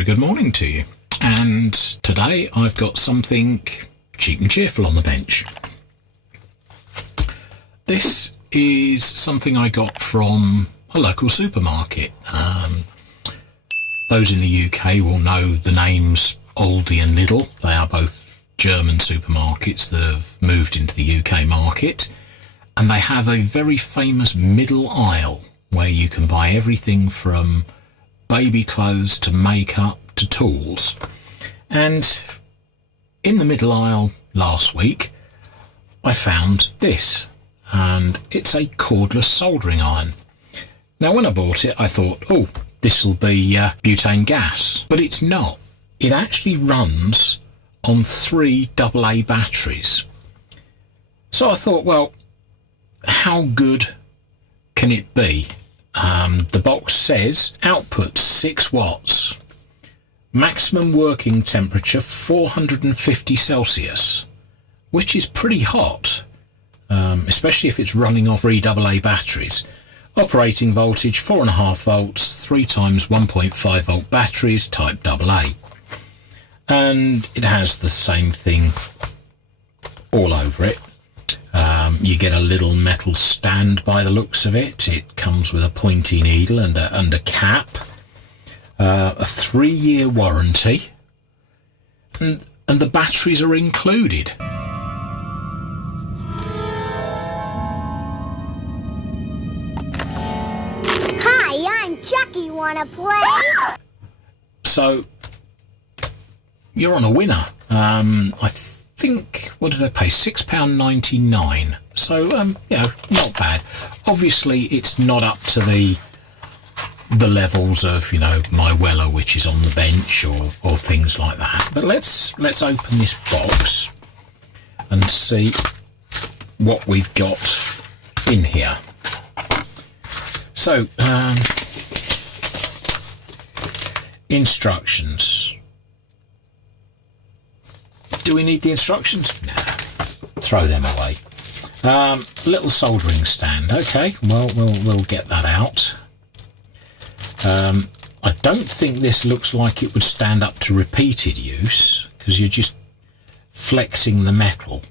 very good morning to you. And today I've got something cheap and cheerful on the bench. This is something I got from a local supermarket. Those in the UK will know the names Aldi and Lidl. They are both German supermarkets that have moved into the UK market. And they have a very famous middle aisle where you can buy everything from baby clothes to makeup to tools. And in the middle aisle last week, I found this, and it's a cordless soldering iron. Now, when I bought it, I thought, oh, this will be butane gas, but it's not. It actually runs on 3 AA batteries. So I thought, well, how good can it be? The box says output 6 watts, maximum working temperature 450 Celsius, which is pretty hot, especially if it's running off 3 AA batteries. Operating voltage 4.5 volts, 3 times 1.5 volt batteries, type AA. And it has the same thing all over it. You get a little metal stand by the looks of it. It comes with a pointy needle and a cap. A 3-year warranty. And the batteries are included. Hi, I'm Chucky. Wanna play? So, you're on a winner. I think, what did I pay? £6.99. So, not bad. Obviously, it's not up to the levels of, my Weller, which is on the bench, or things like that. But let's open this box and see what we've got in here. So, instructions. Do we need the instructions? Nah, throw them away. Little soldering stand. Okay, well, we'll get that out. I don't think this looks like it would stand up to repeated use, because you're just flexing the metal.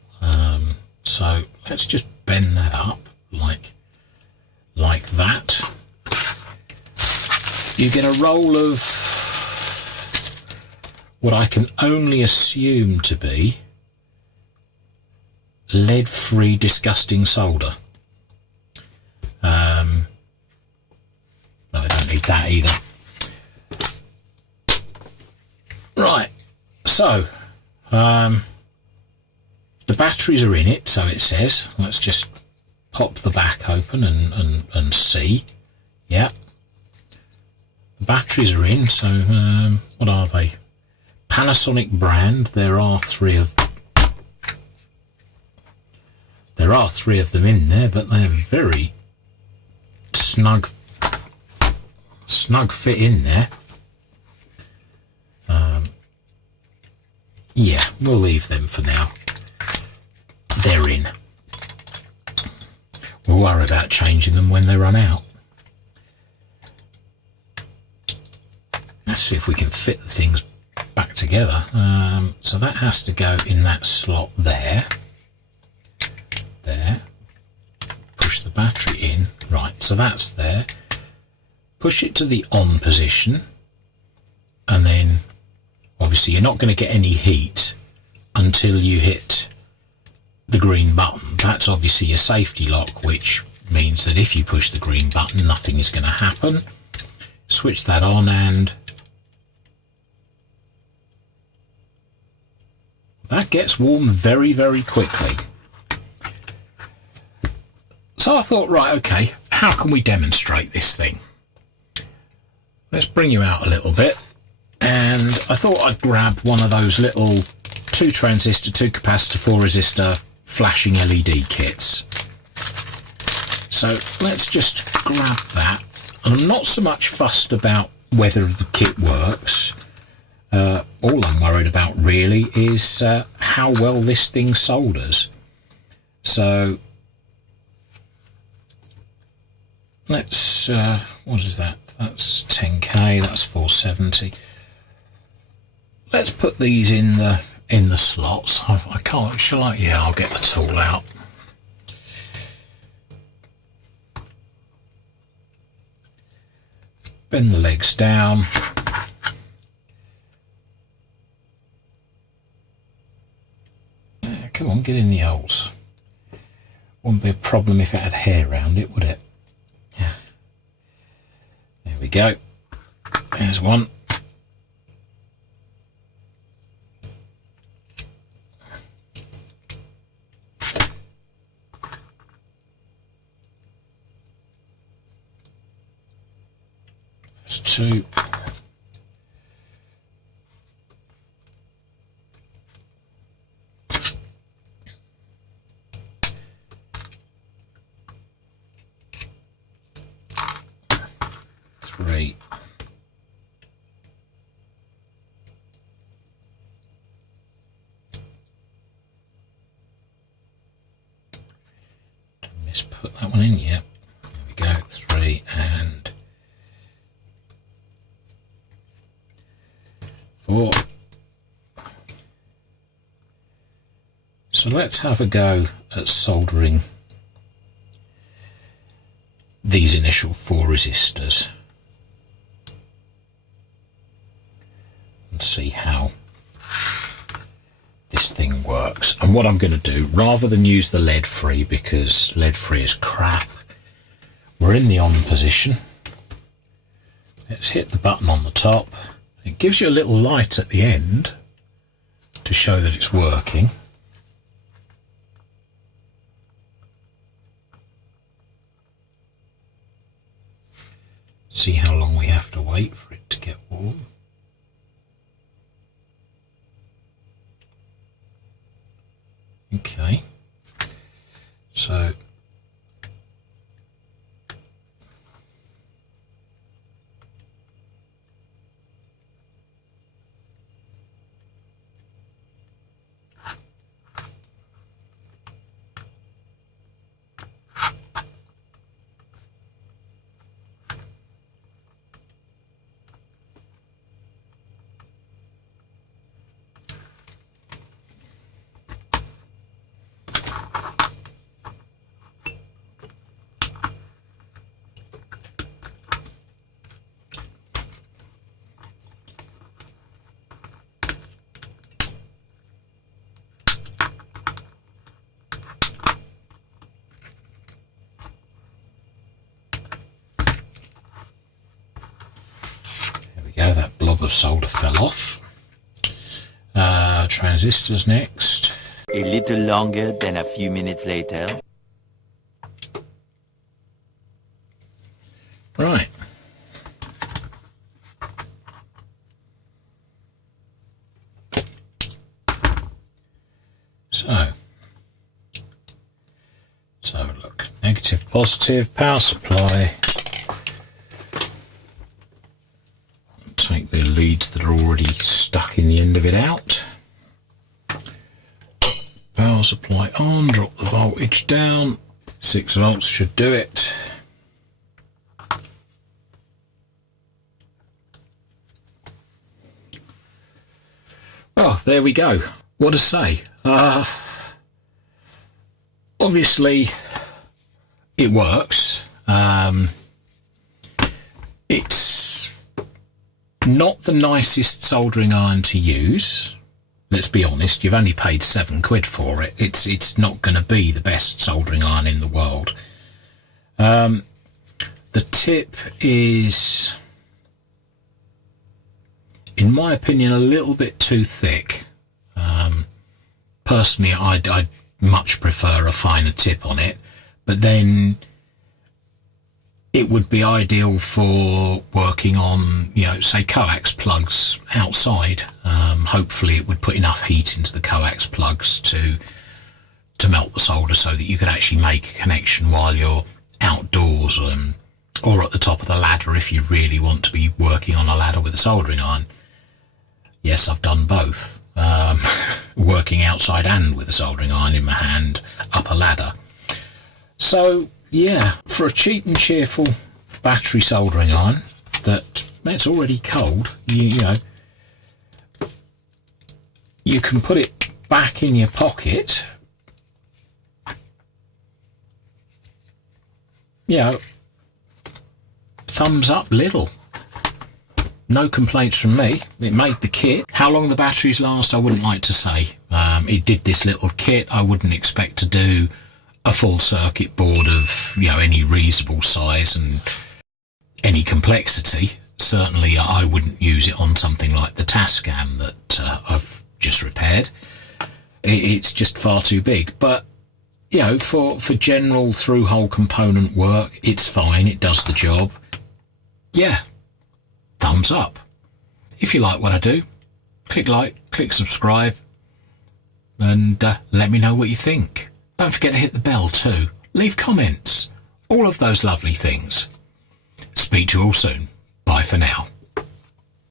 So let's just bend that up like that. You get a roll of what I can only assume to be lead-free disgusting solder. No, I don't need that either. Right, so the batteries are in it, so it says. Let's just pop the back open and see. Yeah, the batteries are in. So what are they? Panasonic brand. There are three of them in there, but they're very snug fit in there. Yeah, we'll leave them for now. They're in. We'll worry about changing them when they run out. Let's see if we can fit the things back together. So that has to go in that slot there. There. Push the battery in. Right, so that's there. Push it to the on position, and then obviously you're not going to get any heat until you hit the green button. That's obviously a safety lock, which means that if you push the green button, nothing is going to happen. Switch that on, and that gets warm very, very quickly. So I thought, right, okay, how can we demonstrate this thing? Let's bring you out a little bit. And I thought I'd grab one of those little 2 transistor, 2 capacitor, 4 resistor flashing LED kits. So let's just grab that. And I'm not so much fussed about whether the kit works. All I'm worried about really is how well this thing solders. So let's, what is that? That's 10k, that's 470. let's put these in the slots. I can't, shall I? Yeah, I'll get the tool out. Bend the legs down. Yeah, come on, get in the holes. Wouldn't be a problem if it had hair around it, would it? Yeah. There we go. There's one. There's two. Three. Just put that one in yet. There we go. 3 and 4. So let's have a go at soldering these initial 4 resistors and see how this thing works. And what I'm going to do, rather than use the lead free, because lead free is crap, we're in the on position. Let's hit the button on the top. It gives you a little light at the end to show that it's working. See how long we have to wait for it to get warm. Okay, so go, that blob of solder fell off. Transistors next. A little longer than a few minutes later. Right. So, let's have a look. Negative, positive, power supply. Take the leads that are already stuck in the end of it out. Power supply on, drop the voltage down. 6 volts should do it. Oh, there we go. What to say? Obviously, it works. It's not the nicest soldering iron to use. Let's be honest, you've only paid £7 for it. It's not going to be the best soldering iron in the world. The tip is, in my opinion, a little bit too thick. Personally, I'd much prefer a finer tip on it, but then it would be ideal for working on, say coax plugs outside. Hopefully it would put enough heat into the coax plugs to melt the solder so that you could actually make a connection while you're outdoors, or at the top of the ladder if you really want to be working on a ladder with a soldering iron. Yes, I've done both. Working outside and with a soldering iron in my hand up a ladder. So yeah, for a cheap and cheerful battery soldering iron that it's already cold, you know, you can put it back in your pocket. You know, thumbs up Lidl. No complaints from me. It made the kit. How long the batteries last, I wouldn't like to say. It did this little kit. I wouldn't expect to do a full circuit board of, you know, any reasonable size and any complexity. Certainly I wouldn't use it on something like the Tascam that I've just repaired. It's just far too big. But, you know, for general through-hole component work, it's fine. It does the job. Yeah. Thumbs up. If you like what I do, click like, click subscribe, and let me know what you think. Don't forget to hit the bell too. Leave comments. All of those lovely things. Speak to you all soon. Bye for now.